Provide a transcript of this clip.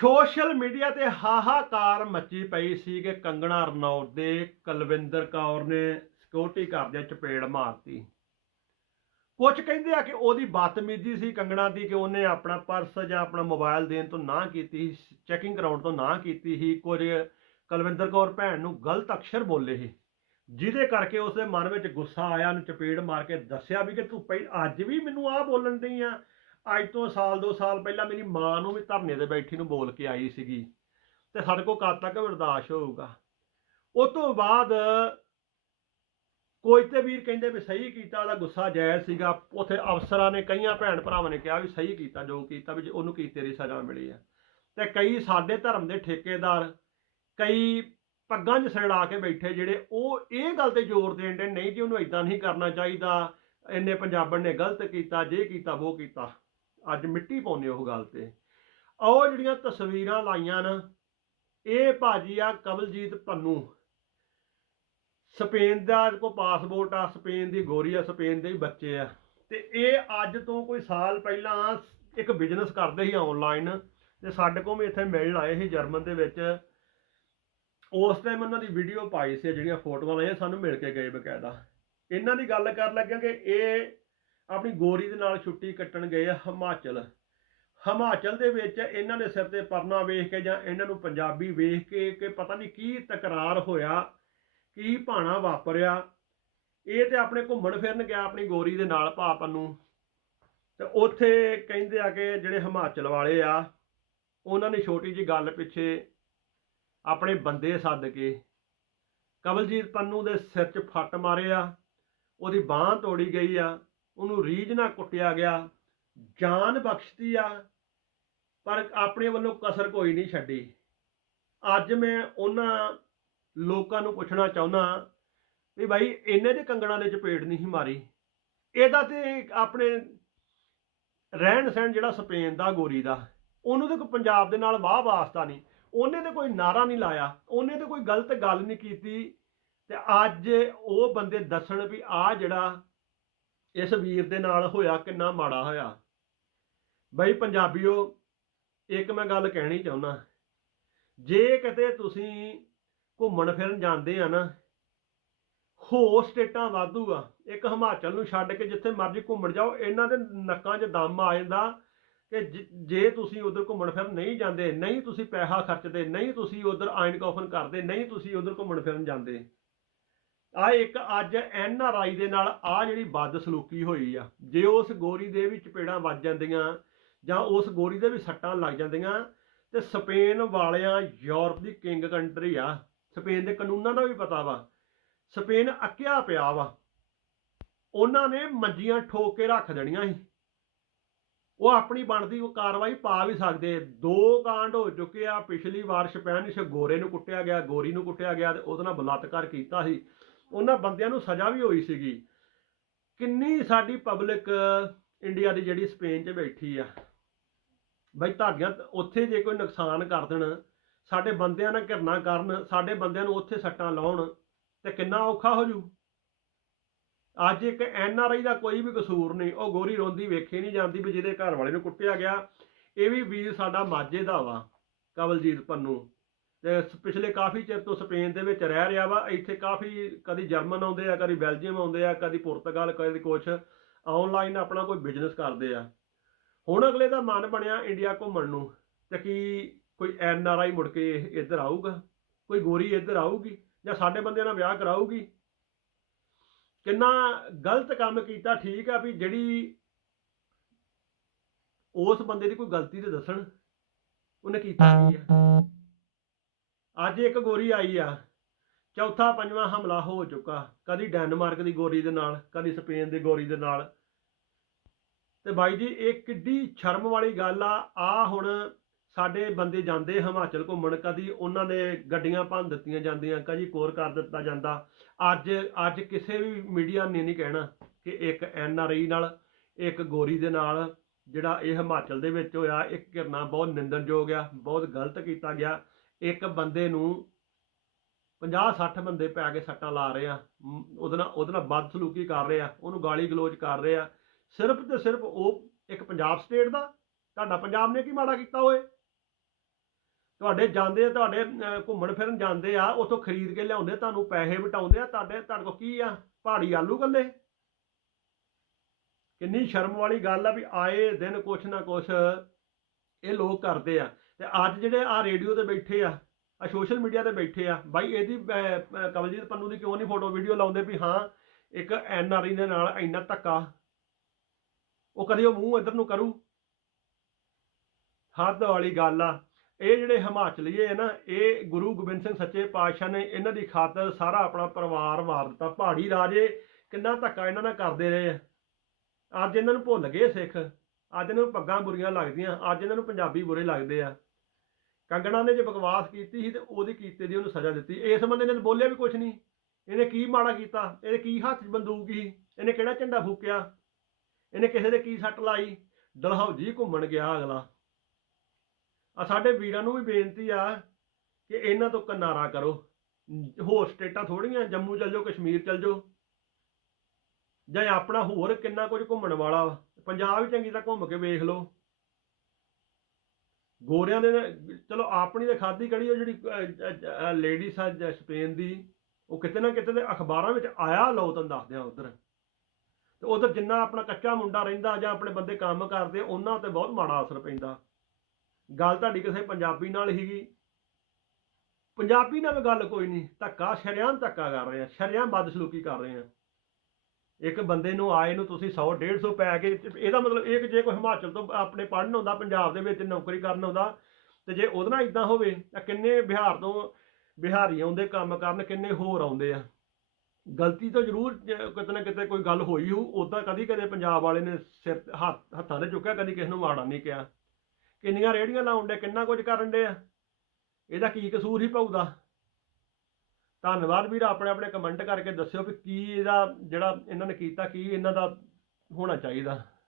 Social media ਤੇ ਹਾਹਾਕਾਰ ਮੱਚੀ ਪਈ ਸੀ ਕਿ ਕੰਗਣਾ ਰਣੌਤ ਦੇ ਕੁਲਵਿੰਦਰ ਕੌਰ ਨੇ ਸਿਕਿਉਰਿਟੀ ਕਰਦਿਆਂ ਚਪੇੜ ਮਾਰਤੀ। ਕੁਝ ਕਹਿੰਦੇ ਆ ਕਿ ਉਹਦੀ ਬਦਤਮੀਜ਼ੀ ਸੀ ਕੰਗਣਾ ਦੀ ਕਿ ਉਹਨੇ ਆਪਣਾ ਪਰਸ ਜਾਂ ਆਪਣਾ ਮੋਬਾਈਲ ਦੇਣ ਤੋਂ ਨਾ ਕੀਤੀ ਚੈਕਿੰਗ ਕਰਾਉਣ ਤੋਂ ਨਾ ਕੀਤੀ ਸੀ। ਕੁਝ ਕੁਲਵਿੰਦਰ ਕੌਰ ਭੈਣ ਨੂੰ ਗਲਤ ਅਕਸ਼ਰ ਬੋਲੇ ਸੀ, ਜਿਹਦੇ ਕਰਕੇ ਉਸਦੇ ਮਨ ਵਿੱਚ ਗੁੱਸਾ ਆਇਆ, ਉਹਨੂੰ ਚਪੇੜ ਮਾਰ ਕੇ ਦੱਸਿਆ ਵੀ ਕਿ ਤੂੰ ਪਹਿ ਅੱਜ ਵੀ ਮੈਨੂੰ ਆਹ ਬੋਲਣ ਦਈ ਆ। ਅੱਜ ਤੋਂ ਸਾਲ ਦੋ ਸਾਲ ਪਹਿਲਾਂ ਮੇਰੀ ਮਾਂ ਨੂੰ ਵੀ ਧਰਨੇ ਤੇ ਬੈਠੀ ਨੂੰ ਬੋਲ ਕੇ ਆਈ ਸੀਗੀ ਤੇ ਸਾਡੇ ਕੋਲ ਕਦ ਤੱਕ ਬਰਦਾਸ਼ਤ ਹੋਊਗਾ। ਉਸ ਤੋਂ ਬਾਅਦ ਕੋਈ ਤੇ ਵੀਰ ਕਹਿੰਦੇ ਵੀ ਸਹੀ ਕੀਤਾ, ਉਹਦਾ ਗੁੱਸਾ ਜਾਇਜ਼ ਸੀਗਾ। ਉਥੇ ਅਫਸਰਾਂ ਨੇ ਕਈਆਂ ਭੈਣ ਭਰਾਵਾਂ ਨੇ ਕਿਹਾ ਵੀ ਸਹੀ ਕੀਤਾ, ਜੋ ਕੀਤਾ ਵੀ ਉਹਨੂੰ ਕੀ ਤੇਰੀ ਸਜ਼ਾ ਮਿਲੀ ਆ। ਤੇ ਕਈ ਸਾਡੇ ਧਰਮ ਦੇ ਠੇਕੇਦਾਰ, ਕਈ ਪੱਗਾਂ 'ਚ ਸੜਾ ਕੇ ਬੈਠੇ ਜਿਹੜੇ ਉਹ ਇਹ ਗੱਲ ਤੇ ਜ਼ੋਰ ਦੇਣ ਦੇ ਨਹੀਂ ਜੀ ਉਹਨੂੰ ਇਦਾਂ ਨਹੀਂ ਕਰਨਾ ਚਾਹੀਦਾ, ਇੰਨੇ ਪੰਜਾਬਣ ਨੇ ਗਲਤ ਕੀਤਾ, ਜੇ ਕੀਤਾ ਉਹ ਕੀਤਾ। ਅੱਜ ਮਿੱਟੀ ਪਾਉਂਦੇ ਉਹ ਗੱਲ ਤੇ। ਆਓ ਜਿਹੜੀਆਂ ਤਸਵੀਰਾਂ ਲਾਈਆਂ ਨਾ, ਇਹ ਭਾਜੀ ਆ ਕਮਲਜੀਤ ਪੰਨੂ। ਸਪੇਨ ਦਾ ਕੋ ਪਾਸਪੋਰਟ ਆ, ਸਪੇਨ ਦੀ ਗੋਰੀ ਆ, ਸਪੇਨ ਦੇ ਬੱਚੇ ਆ। ਤੇ ਇਹ ਅੱਜ ਤੋਂ ਕੋਈ ਸਾਲ ਪਹਿਲਾਂ ਇੱਕ ਬਿਜ਼ਨਸ ਕਰਦੇ ਸੀ ਆਨਲਾਈਨ ਤੇ ਸਾਡੇ ਕੋਲ ਵੀ ਇੱਥੇ ਮਿਲਣ ਆਏ ਸੀ ਜਰਮਨ ਦੇ ਵਿੱਚ। ਉਸ ਟਾਈਮ ਉਹਨਾਂ ਦੀ ਵੀਡੀਓ ਪਾਈ ਸੀ, ਜਿਹੜੀਆਂ ਫੋਟੋਆਂ ਲਾਈਆਂ, ਸਾਨੂੰ ਮਿਲ ਕੇ ਗਏ ਬਕਾਇਦਾ। ਇਹਨਾਂ ਦੀ ਗੱਲ ਕਰਨ ਲੱਗਿਆ ਕਿ ਇਹ ਆਪਣੀ ਗੋਰੀ ਦੇ ਨਾਲ ਛੁੱਟੀ ਕੱਟਣ ਗਏ ਆ ਹਿਮਾਚਲ। ਹਿਮਾਚਲ ਦੇ ਵਿੱਚ ਇਹਨਾਂ ਦੇ ਸਿਰ ਤੇ ਪਰਨਾ ਵੇਖ ਕੇ ਜਾਂ ਇਹਨਾਂ ਨੂੰ ਪੰਜਾਬੀ ਵੇਖ ਕੇ ਕਿ ਪਤਾ ਨਹੀਂ ਕੀ ਤਕਰਾਰ ਹੋਇਆ, ਕੀ ਭਾਣਾ ਵਾਪਰਿਆ। ਇਹ ਤੇ ਆਪਣੇ ਘੁੰਮਣ ਫਿਰਨ ਗਿਆ ਆਪਣੀ ਗੋਰੀ ਦੇ ਨਾਲ ਭਾਪਨ ਨੂੰ। ਤੇ ਉੱਥੇ ਕਹਿੰਦੇ ਆ ਕਿ ਜਿਹੜੇ ਹਿਮਾਚਲ ਵਾਲੇ ਆ, ਉਹਨਾਂ ਨੇ ਛੋਟੀ ਜੀ ਗੱਲ ਪਿੱਛੇ ਆਪਣੇ ਬੰਦੇ ਸੱਦ ਕੇ ਕਵਲਜੀਤ ਪੰਨੂ ਦੇ ਸਿਰ 'ਚ ਫੱਟ ਮਾਰਿਆ ਉਹਦੀ ਬਾਹ ਤੋੜੀ ਗਈ ਆ। ਉਹਨੂੰ ਰੀਝ ਨਾਲ ਕੁੱਟਿਆ ਗਿਆ। ਜਾਨ ਬਖਸ਼ਤੀ ਆ, ਪਰ ਆਪਣੇ ਵੱਲੋਂ ਕਸਰ ਕੋਈ ਨਹੀਂ ਛੱਡੀ। ਅੱਜ ਮੈਂ ਉਹਨਾਂ ਲੋਕਾਂ ਨੂੰ ਪੁੱਛਣਾ ਚਾਹੁੰਦਾ ਵੀ ਭਾਈ ਇਹਨੇ ਦੇ ਕੰਗਣਾ ਦੇ ਚਪੇੜ ਨਹੀਂ ਮਾਰੀ। ਇਹਦਾ ਤੇ ਆਪਣੇ ਰਹਿਣ ਸਹਿਣ ਜਿਹੜਾ ਸਪੇਨ ਦਾ, ਗੋਰੀ ਦਾ, ਉਹਨੂੰ ਤੇ ਕੋਈ ਪੰਜਾਬ ਦੇ ਨਾਲ ਵਾਹ ਵਾਸਤਾ ਨਹੀਂ। ਉਹਨੇ ਤੇ ਕੋਈ ਨਾਰਾ ਨਹੀਂ ਲਾਇਆ, ਉਹਨੇ ਤੇ ਕੋਈ ਗਲਤ ਗੱਲ ਨਹੀਂ ਕੀਤੀ। ਤੇ ਅੱਜ ਉਹ ਬੰਦੇ ਦੱਸਣ ਵੀ ਆ ਜਿਹੜਾ ਇਸ ਵੀਰ ਦੇ ਨਾਲ ਹੋਇਆ ਕਿੰਨਾ ਮਾੜਾ ਹੋਇਆ। ਬਈ ਪੰਜਾਬੀਓ, ਇੱਕ ਮੈਂ ਗੱਲ ਕਹਿਣੀ ਚਾਹੁੰਦਾ। ਜੇ ਕਿਤੇ ਤੁਸੀਂ ਘੁੰਮਣ ਫਿਰਨ ਜਾਂਦੇ ਆ ਨਾ, ਹੋਰ ਸਟੇਟਾਂ ਵਾਧੂਗਾ ਇੱਕ ਹਿਮਾਚਲ ਨੂੰ ਛੱਡ ਕੇ ਜਿੱਥੇ ਮਰਜ਼ੀ ਘੁੰਮਣ ਜਾਓ, ਇਹਨਾਂ ਦੇ ਨੱਕਾਂ 'ਚ ਦਮ ਆ ਜਾਂਦਾ ਕਿ ਜੇ ਤੁਸੀਂ ਉਧਰ ਘੁੰਮਣ ਫਿਰਨ ਨਹੀਂ ਜਾਂਦੇ, ਨਹੀਂ ਤੁਸੀਂ ਪੈਸਾ ਖਰਚਦੇ, ਨਹੀਂ ਤੁਸੀਂ ਉਧਰ ਆਇਨ ਕੌਫਨ ਕਰਦੇ, ਨਹੀਂ ਤੁਸੀਂ ਉਧਰ ਘੁੰਮਣ ਫਿਰਨ ਜਾਂਦੇ। ਆ ਇੱਕ ਅੱਜ ਐਨ ਆਰ ਆਈ ਦੇ ਨਾਲ ਆ ਜਿਹੜੀ ਬਦਸਲੂਕੀ ਹੋਈ ਆ। ਜੇ ਉਸ ਗੋਰੀ ਦੇ ਵੀ ਚਪੇੜਾਂ ਵੱਜ ਜਾਂਦੀਆਂ ਜਾਂ ਉਸ ਗੋਰੀ ਦੇ ਵੀ ਸੱਟਾਂ ਲੱਗ ਜਾਂਦੀਆਂ, ਤੇ ਸਪੇਨ ਵਾਲਿਆਂ ਯੂਰਪ ਦੀ ਕਿੰਗ ਕੰਟਰੀ ਆ। ਸਪੇਨ ਦੇ ਕਾਨੂੰਨਾਂ ਦਾ ਵੀ ਪਤਾ ਵਾ। ਸਪੇਨ ਅੱਕਿਆ ਪਿਆ ਵਾ। ਉਹਨਾਂ ਨੇ ਮੰਜੀਆਂ ਠੋਕ ਕੇ ਰੱਖ ਦੇਣੀਆਂ ਸੀ। ਉਹ ਆਪਣੀ ਬਣਦੀ ਉਹ ਕਾਰਵਾਈ ਪਾ ਵੀ ਸਕਦੇ। ਦੋ ਕਾਂਡ ਹੋ ਚੁੱਕੇ ਆ। ਪਿਛਲੀ ਵਾਰ ਸਪੈਨਿਸ਼ ਗੋਰੇ ਨੂੰ ਕੁੱਟਿਆ ਗਿਆ, ਗੋਰੀ ਨੂੰ ਕੁੱਟਿਆ ਗਿਆ ਤੇ ਉਹਦੇ ਨਾਲ ਬਲਾਤਕਾਰ ਕੀਤਾ ਸੀ। ਉਹਨਾਂ ਬੰਦਿਆਂ ਨੂੰ ਸਜ਼ਾ ਵੀ ਹੋਈ ਸੀਗੀ। ਕਿੰਨੀ ਸਾਡੀ ਪਬਲਿਕ ਇੰਡੀਆ ਦੀ ਜਿਹੜੀ ਸਪੇਨ 'ਚ ਬੈਠੀ ਆ, ਬਈ ਤੁਹਾਡੀਆਂ ਉੱਥੇ ਜੇ ਕੋਈ ਨੁਕਸਾਨ ਕਰ ਦੇਣ, ਸਾਡੇ ਬੰਦਿਆਂ ਨਾਲ ਘਿਰਨਾ ਕਰਨ, ਸਾਡੇ ਬੰਦਿਆਂ ਨੂੰ ਉੱਥੇ ਸੱਟਾਂ ਲਾਉਣ, ਤੇ ਕਿੰਨਾ ਔਖਾ ਹੋ ਜੂ? ਅੱਜ ਇੱਕ ਐਨ ਆਰ ਆਈ ਦਾ ਕੋਈ ਵੀ ਕਸੂਰ ਨਹੀਂ, ਉਹ ਗੋਰੀ ਰੋਂਦੀ ਵੇਖੀ ਨਹੀਂ ਜਾਂਦੀ ਵੀ ਜਿਹਦੇ ਘਰ ਵਾਲੇ ਨੂੰ ਕੁੱਟਿਆ ਗਿਆ। ਇਹ ਵੀ ਵੀਰ ਸਾਡਾ ਮਾਝੇ ਦਾ ਵਾ, ਕਵਲਜੀਤ ਪੰਨੂ। ਪਿਛਲੇ ਕਾਫੀ ਚਿਰ ਤੋਂ ਸਪੇਨ ਦੇ ਵਿੱਚ ਰਹਿ ਰਿਹਾ ਵਾ। ਇੱਥੇ ਕਾਫੀ ਕਦੀ ਜਰਮਨ ਆਉਂਦੇ ਆ, ਕਦੀ ਬੈਲਜੀਅਮ ਆਉਂਦੇ ਆ, ਕਦੀ ਪੁਰਤਗਾਲ, ਕਦੀ ਕੁਛ। ਆਨਲਾਈਨ ਆਪਣਾ ਕੋਈ ਬਿਜ਼ਨਸ ਕਰਦੇ ਆ। ਹੁਣ ਅਗਲੇ ਦਾ ਮਨ ਬਣਿਆ ਇੰਡੀਆ ਘੁੰਮਣ ਨੂੰ। ਤੇ ਕੀ ਕੋਈ ਐਨ ਆਰ ਆਈ ਮੁੜ ਕੇ ਇੱਧਰ ਆਊਗਾ? ਕੋਈ ਗੋਰੀ ਇੱਧਰ ਆਊਗੀ? ਜਾਂ ਸਾਡੇ ਬੰਦਿਆਂ ਨਾਲ ਵਿਆਹ ਕਰਾਊਗੀ? ਕਿੰਨਾ ਗਲਤ ਕੰਮ ਕੀਤਾ, ਠੀਕ ਆ ਵੀ ਜਿਹੜੀ ਉਸ ਬੰਦੇ ਦੀ ਕੋਈ ਗਲਤੀ ਤੇ ਦੱਸਣ। ਉਹਨੇ ਕੀਤਾ ਕੀ ਆ? ਅੱਜ ਇੱਕ ਗੋਰੀ ਆਈ ਆ। ਚੌਥਾ ਪੰਜਵਾਂ ਹਮਲਾ ਹੋ ਚੁੱਕਾ। ਕਦੀ ਡੈਨਮਾਰਕ ਦੀ ਗੋਰੀ ਦੇ ਨਾਲ, ਕਦੀ ਸਪੇਨ ਦੀ ਗੋਰੀ ਦੇ ਨਾਲ। ਤੇ ਬਾਈ ਜੀ, ਇਹ ਕਿੱਡੀ ਸ਼ਰਮ ਵਾਲੀ ਗੱਲ ਆ। ਆ ਹੁਣ ਸਾਡੇ ਬੰਦੇ ਜਾਂਦੇ ਹਿਮਾਚਲ ਘੁੰਮਣ, ਕਦੀ ਉਹਨਾਂ ਨੇ ਗੱਡੀਆਂ ਭੰਨ ਦਿੱਤੀਆਂ ਜਾਂਦੀਆਂ, ਕਦੀ ਕੋਰ ਕਰ ਦਿੱਤਾ ਜਾਂਦਾ। ਅੱਜ ਅੱਜ ਕਿਸੇ ਵੀ ਮੀਡੀਆ ਨੇ ਨਹੀਂ ਕਹਿਣਾ ਕਿ ਇੱਕ ਐਨ ਆਰ ਆਈ ਨਾਲ, ਇੱਕ ਗੋਰੀ ਦੇ ਨਾਲ, ਜਿਹੜਾ ਇਹ ਹਿਮਾਚਲ ਦੇ ਵਿੱਚ ਹੋਇਆ, ਇੱਕ ਘਿਰਨਾ ਬਹੁਤ ਨਿੰਦਣਯੋਗ ਆ, ਬਹੁਤ ਗਲਤ ਕੀਤਾ ਗਿਆ। ਇੱਕ ਬੰਦੇ ਨੂੰ 50 60 ਬੰਦੇ ਪੈ ਕੇ ਸੱਟਾਂ ਲਾ ਰਹੇ ਆ ਉਹਦੇ ਨਾਲ ਉਹਦੇ ਨਾਲ ਬਦਸਲੂਕੀ ਕਰ ਰਹੇ ਆ, ਉਹਨੂੰ ਗਾਲੀ ਗਲੋਚ ਕਰ ਰਹੇ ਆ। ਸਿਰਫ ਤੇ ਸਿਰਫ ਉਹ ਇੱਕ ਪੰਜਾਬ ਸਟੇਟ ਦਾ, ਤੁਹਾਡਾ ਪੰਜਾਬ ਨੇ ਕੀ ਮਾੜਾ ਕੀਤਾ ਓਏ? ਤੁਹਾਡੇ ਜਾਂਦੇ ਆ, ਤੁਹਾਡੇ ਘੁੰਮਣ ਫਿਰਨ ਜਾਂਦੇ ਆ, ਉਥੋਂ ਖਰੀਦ ਕੇ ਲਿਆਉਂਦੇ ਤੁਹਾਨੂੰ ਪੈਸੇ ਵਟਾਉਂਦੇ ਆ, ਤੁਹਾਡੇ ਤੁਹਾਡੇ ਕੋਲ ਕੀ ਆ? ਪਹਾੜੀ ਆਲੂ ਕੱਲੇ ਕਿੰਨੀ ਸ਼ਰਮ ਵਾਲੀ ਗੱਲ ਆ ਵੀ ਆਏ ਦਿਨ ਕੁਛ ਨਾ ਕੁਛ ਇਹ ਲੋਕ ਕਰਦੇ ਆ। ਤੇ ਅੱਜ ਜਿਹੜੇ ਆ ਰੇਡੀਓ ਤੇ ਬੈਠੇ ਆ ਆ ਸੋਸ਼ਲ ਮੀਡੀਆ ਤੇ ਬੈਠੇ ਆ, ਬਾਈ ਇਹਦੀ ਕਵਲਜੀਤ ਪੰਨੂ ਦੀ ਕਿਉਂ ਨਹੀਂ ਫੋਟੋ ਵੀਡੀਓ ਲਾਉਂਦੇ ਵੀ ਹਾਂ, ਇੱਕ ਐਨ ਆਰ ਆਈ ਦੇ ਨਾਲ ਇੰਨਾ ਧੱਕਾ, ਉਹ ਕਦੇ ਉਹ ਮੂੰਹ ਇੱਧਰ ਨੂੰ ਕਰੂ? ਹੱਦ ਵਾਲੀ ਗੱਲ ਆ। ਇਹ ਜਿਹੜੇ ਹਿਮਾਚਲੀਏ ਆ ਨਾ, ਇਹ ਗੁਰੂ ਗੋਬਿੰਦ ਸਿੰਘ ਸੱਚੇ ਪਾਤਸ਼ਾਹ ਨੇ ਇਹਨਾਂ ਦੀ ਖਾਤਰ ਸਾਰਾ ਆਪਣਾ ਪਰਿਵਾਰ ਮਾਰ ਦਿੱਤਾ। ਪਹਾੜੀ ਰਾਜੇ ਕਿੰਨਾ ਧੱਕਾ ਇਹਨਾਂ ਨਾਲ ਕਰਦੇ ਰਹੇ ਆ। ਅੱਜ ਇਹਨਾਂ ਨੂੰ ਭੁੱਲ ਗਏ ਸਿੱਖ, ਅੱਜ ਇਹਨਾਂ ਨੂੰ ਪੱਗਾਂ ਬੁਰੀਆਂ ਲੱਗਦੀਆਂ, ਅੱਜ ਇਹਨਾਂ ਨੂੰ ਪੰਜਾਬੀ ਬੁਰੇ ਲੱਗਦੇ ਆ। ਕੰਗਣਾ ਨੇ ਜੇ ਬਕਵਾਸ ਕੀਤੀ ਸੀ ਤੇ ਉਹਦੀ ਕੀਤੇ ਦੀ ਉਹਨੂੰ ਸਜ਼ਾ ਦਿੱਤੀ। ਇਸ ਬੰਦੇ ਨੇ ਬੋਲਿਆ ਵੀ ਕੁਝ ਨਹੀਂ। ਇਹਨੇ ਕੀ ਮਾੜਾ ਕੀਤਾ? ਇਹਦੇ ਕੀ ਹੱਥ 'ਚ ਬੰਦੂਕ ਸੀ? ਇਹਨੇ ਕਿਹੜਾ ਝੰਡਾ ਫੂਕਿਆ? ਇਹਨੇ ਕਿਸੇ ਦੇ ਕੀ ਸੱਟ ਲਾਈ? ਡਲਹੌਜੀ ਘੁੰਮਣ ਗਿਆ ਅਗਲਾ। ਆ ਸਾਡੇ ਵੀਰਾਂ ਨੂੰ ਵੀ ਬੇਨਤੀ ਆ ਕਿ ਇਹਨਾਂ ਤੋਂ ਕਿਨਾਰਾ ਕਰੋ। ਹੋਰ ਸਟੇਟਾਂ ਥੋੜੀਆਂ ਜੰਮੂ ਚੱਲ ਜਾਓ, ਕਸ਼ਮੀਰ ਚੱਲ ਜਾਓ। ਜਾਂ ਆਪਣਾ ਹੋਰ ਕਿੰਨਾ ਕੁਝ ਘੁੰਮਣ ਵਾਲਾ ਵਾ। ਪੰਜਾਬ ਚੰਗੀ ਤਰ੍ਹਾਂ ਘੁੰਮ ਕੇ ਵੇਖ ਲਓ। ਗੋਰਿਆਂ ਦੇ ਚਲੋ ਆਪਣੀ ਤਾਂ ਖਾਦੀ ਕੜੀ ਉਹ ਜਿਹੜੀ ਲੇਡੀਸ ਆ ਸਪੇਨ ਦੀ, ਉਹ ਕਿਤੇ ਨਾ ਕਿਤੇ ਦੇ ਅਖਬਾਰਾਂ ਵਿੱਚ ਆਇਆ, ਲਓ ਤੁਹਾਨੂੰ ਦੱਸਦੇ ਆ ਉਧਰ। ਤੇ ਉਧਰ ਜਿੰਨਾ ਆਪਣਾ ਕੱਚਾ ਮੁੰਡਾ ਰਹਿੰਦਾ, ਜਾਂ ਆਪਣੇ ਬੰਦੇ ਕੰਮ ਕਰਦੇ, ਉਹਨਾਂ ਤੇ ਬਹੁਤ ਮਾੜਾ ਅਸਰ ਪੈਂਦਾ। ਗੱਲ ਤੁਹਾਡੀ ਕਿਸੇ ਪੰਜਾਬੀ ਨਾਲ ਹੀਗੀ ਪੰਜਾਬੀ ਨਾਲ ਗੱਲ ਕੋਈ ਨਹੀਂ, ਧੱਕਾ ਸ਼ਰਿਆਂ ਧੱਕਾ ਕਰ ਰਹੇ ਆ ਸ਼ਰਿਆਂ ਬਦਸਲੂਕੀ ਕਰ ਰਹੇ ਆ। ਇੱਕ ਬੰਦੇ ਨੂੰ ਆਏ ਨੂੰ ਤੁਸੀਂ 100 150 ਪੈ ਕੇ ਇਹਦਾ ਮਤਲਬ ਇਹ ਕਿ ਜੇ ਕੋਈ ਹਿਮਾਚਲ ਤੋਂ ਆਪਣੇ ਪੜਨ ਆਉਂਦਾ, ਪੰਜਾਬ ਦੇ ਵਿੱਚ ਨੌਕਰੀ ਕਰਨ ਆਉਂਦਾ, ਤੇ ਜੇ ਉਹਦੇ ਨਾਲ ਇਦਾਂ ਹੋਵੇ, ਤਾਂ ਕਿੰਨੇ ਬਿਹਾਰ ਤੋਂ ਬਿਹਾਰੀ ਆਉਂਦੇ ਕੰਮ ਕਰਨ, ਕਿੰਨੇ ਹੋਰ ਆਉਂਦੇ ਆ। ਗਲਤੀ ਤਾਂ ਜ਼ਰੂਰ, ਜ- ਕਿਤੇ ਨਾ ਕਿਤੇ ਕੋਈ ਗੱਲ ਹੋਈ ਹੋਊ ਉਦਾਂ ਕਦੀ ਕਦੇ ਪੰਜਾਬ ਵਾਲੇ ਨੇ ਸਿਰ ਹੱਥ, ਹੱਥਾਂ 'ਤੇ ਚੁੱਕਿਆ, ਕਦੀ ਕਿਸੇ ਨੂੰ ਮਾੜਾ ਨਹੀਂ ਕਿਹਾ। ਕਿੰਨੀਆਂ ਰੇੜੀਆਂ ਲਾਉਣ ਦੇ ਕਿੰਨਾ ਕੁਝ ਕਰਨ ਦੇ ਆ। ਇਹਦਾ ਕੀ ਕਸੂਰ ਹੀ ਪਊਦਾ। ਧੰਨਵਾਦ ਵੀਰ, ਆਪਣੇ ਆਪਣੇ ਕਮੈਂਟ ਕਰਕੇ ਦੱਸਿਓ ਵੀ ਕੀ ਇਹਦਾ ਜਿਹੜਾ ਇਹਨਾਂ ਨੇ ਕੀਤਾ, ਕੀ ਇਹਨਾਂ ਦਾ ਹੋਣਾ ਚਾਹੀਦਾ।